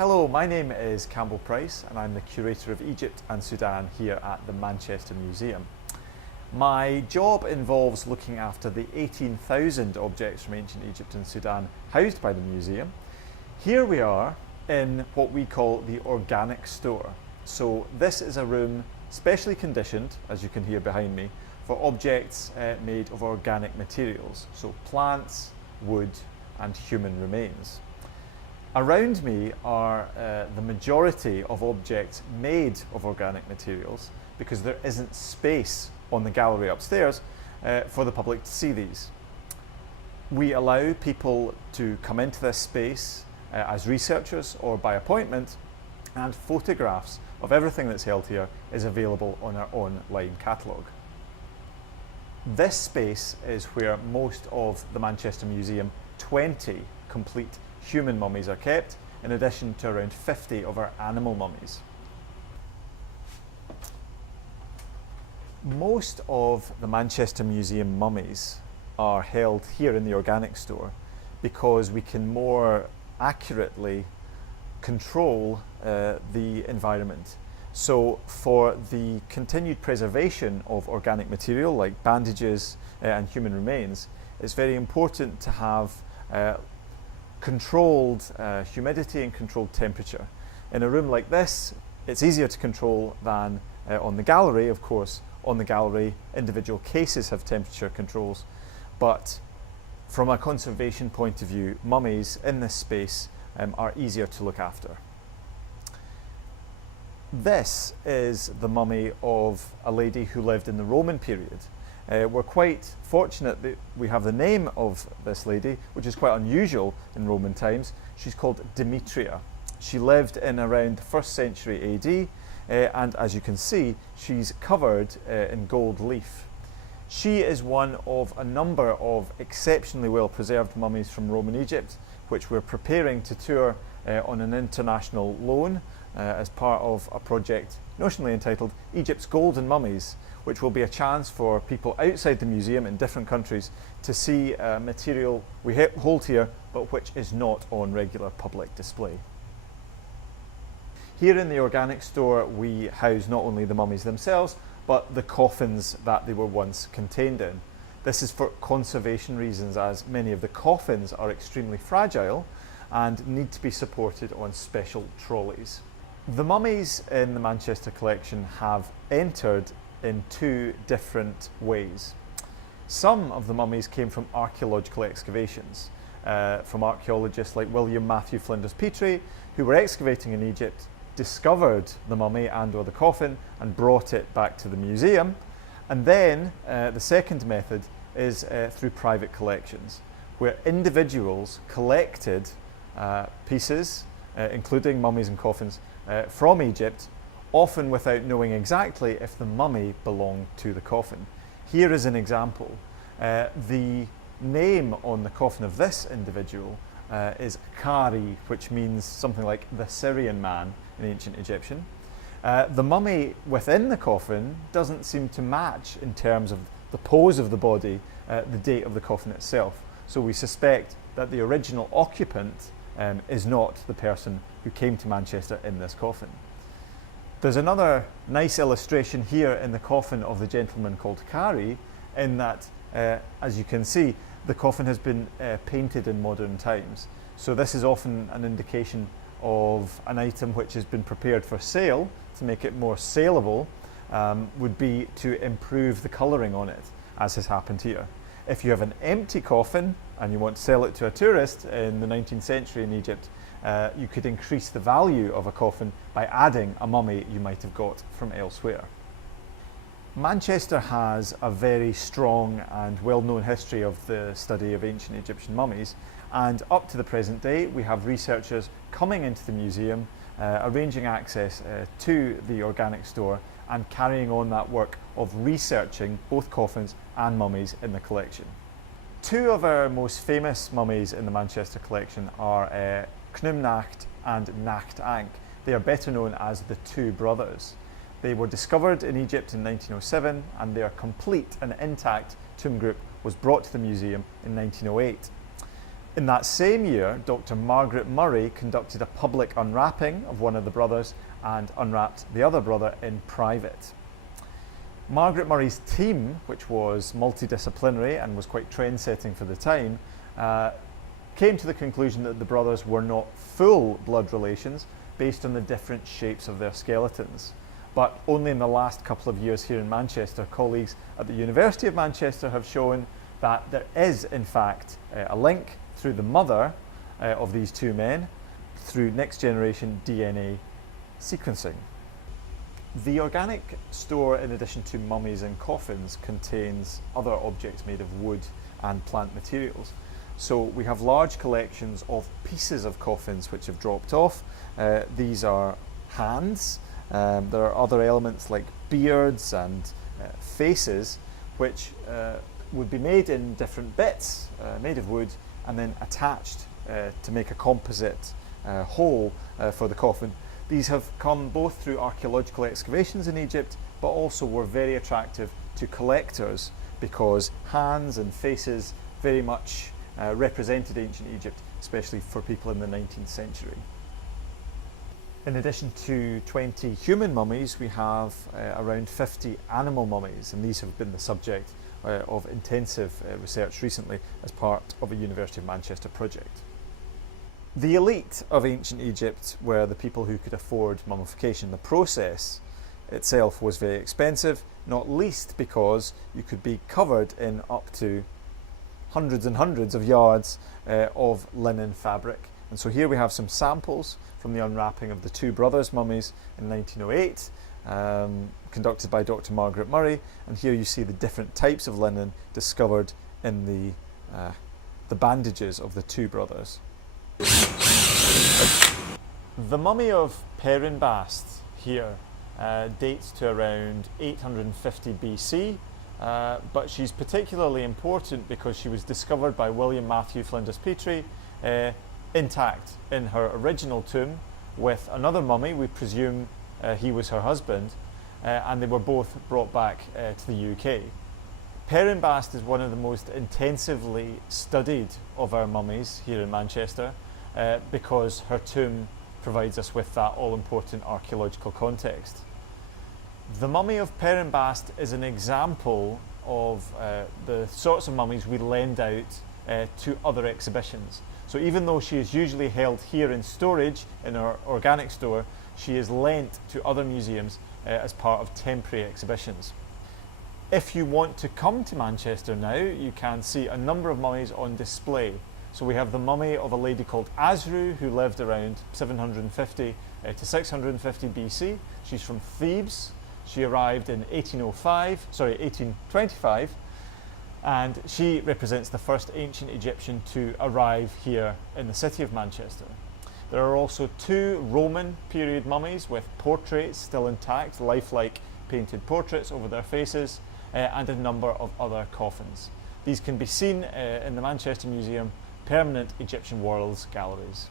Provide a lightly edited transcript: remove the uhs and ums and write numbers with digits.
Hello, my name is Campbell Price and I'm the Curator of Egypt and Sudan here at the Manchester Museum. My job involves looking after the 18,000 objects from ancient Egypt and Sudan housed by the museum. Here we are in what we call the organic store. So this is a room specially conditioned, as you can hear behind me, for objects made of organic materials, so plants, wood and human remains. Around me are the majority of objects made of organic materials because there isn't space on the gallery upstairs for the public to see these. We allow people to come into this space as researchers or by appointment, and photographs of everything that's held here is available on our online catalogue. This space is where most of the Manchester Museum 20 complete human mummies are kept, in addition to around 50 of our animal mummies. Most of the Manchester Museum mummies are held here in the organic store because we can more accurately control the environment. So for the continued preservation of organic material like bandages and human remains, it's very important to have controlled humidity and controlled temperature. In a room like this, it's easier to control than on the gallery. Of course, on the gallery, individual cases have temperature controls, but from a conservation point of view, mummies in this space are easier to look after. This is the mummy of a lady who lived in the Roman period. We're quite fortunate that we have the name of this lady, which is quite unusual in Roman times. She's called Demetria. She lived in around the 1st century AD, and as you can see, she's covered in gold leaf. She is one of a number of exceptionally well preserved mummies from Roman Egypt, which we're preparing to tour on an international loan as part of a project notionally entitled Egypt's Golden Mummies, which will be a chance for people outside the museum in different countries to see material we hold here, but which is not on regular public display. Here in the organic store, we house not only the mummies themselves, but the coffins that they were once contained in. This is for conservation reasons, as many of the coffins are extremely fragile and need to be supported on special trolleys. The mummies in the Manchester collection have entered in two different ways. Some of the mummies came from archaeological excavations, from archaeologists like William Matthew Flinders Petrie, who were excavating in Egypt, discovered the mummy and or the coffin and brought it back to the museum. And then the second method is through private collections, where individuals collected pieces, including mummies and coffins, from Egypt, often without knowing exactly if the mummy belonged to the coffin. Here is an example. The name on the coffin of this individual is Kari, which means something like the Syrian man in ancient Egyptian. The mummy within the coffin doesn't seem to match in terms of the pose of the body, the date of the coffin itself. So we suspect that the original occupant is not the person who came to Manchester in this coffin. There's another nice illustration here in the coffin of the gentleman called Kari, in that, as you can see, the coffin has been painted in modern times. So this is often an indication of an item which has been prepared for sale. To make it more saleable would be to improve the colouring on it, as has happened here. If you have an empty coffin and you want to sell it to a tourist in the 19th century in Egypt, you could increase the value of a coffin by adding a mummy you might have got from elsewhere. Manchester has a very strong and well-known history of the study of ancient Egyptian mummies, and up to the present day we have researchers coming into the museum, arranging access to the organic store and carrying on that work of researching both coffins and mummies in the collection. Two of our most famous mummies in the Manchester collection are Knumnacht and Nacht Ankh. They are better known as the Two Brothers. They were discovered in Egypt in 1907, and their complete and intact tomb group was brought to the museum in 1908. In that same year, Dr. Margaret Murray conducted a public unwrapping of one of the brothers and unwrapped the other brother in private. Margaret Murray's team, which was multidisciplinary and was quite trend-setting for the time, came to the conclusion that the brothers were not full blood relations based on the different shapes of their skeletons. But only in the last couple of years here in Manchester, colleagues at the University of Manchester have shown that there is, in fact, a link through the mother of these two men through next generation DNA sequencing. The organic store, in addition to mummies and coffins, contains other objects made of wood and plant materials. So we have large collections of pieces of coffins which have dropped off. These are hands. There are other elements like beards and faces which would be made in different bits, made of wood, and then attached to make a composite whole for the coffin. These have come both through archaeological excavations in Egypt, but also were very attractive to collectors because hands and faces very much represented ancient Egypt, especially for people in the 19th century. In addition to 20 human mummies, we have around 50 animal mummies, and these have been the subject of intensive research recently as part of a University of Manchester project. The elite of ancient Egypt were the people who could afford mummification. The process itself was very expensive, not least because you could be covered in up to hundreds and hundreds of yards of linen fabric. And so here we have some samples from the unwrapping of the two brothers' mummies in 1908, conducted by Dr. Margaret Murray. And here you see the different types of linen discovered in the bandages of the two brothers. The mummy of Perimbast here dates to around 850 BC, but she's particularly important because she was discovered by William Matthew Flinders Petrie intact in her original tomb with another mummy. We presume he was her husband, and they were both brought back to the UK. Perimbast is one of the most intensively studied of our mummies here in Manchester because her tomb provides us with that all-important archaeological context. The mummy of Perimbast is an example of the sorts of mummies we lend out to other exhibitions. So even though she is usually held here in storage in our organic store, she is lent to other museums as part of temporary exhibitions. If you want to come to Manchester now, you can see a number of mummies on display. So we have the mummy of a lady called Asru, who lived around 750 to 650 BC. She's from Thebes. She arrived in 1825, and she represents the first ancient Egyptian to arrive here in the city of Manchester. There are also two Roman period mummies with portraits still intact, lifelike painted portraits over their faces, and a number of other coffins. These can be seen in the Manchester Museum Permanent Egyptian Worlds galleries.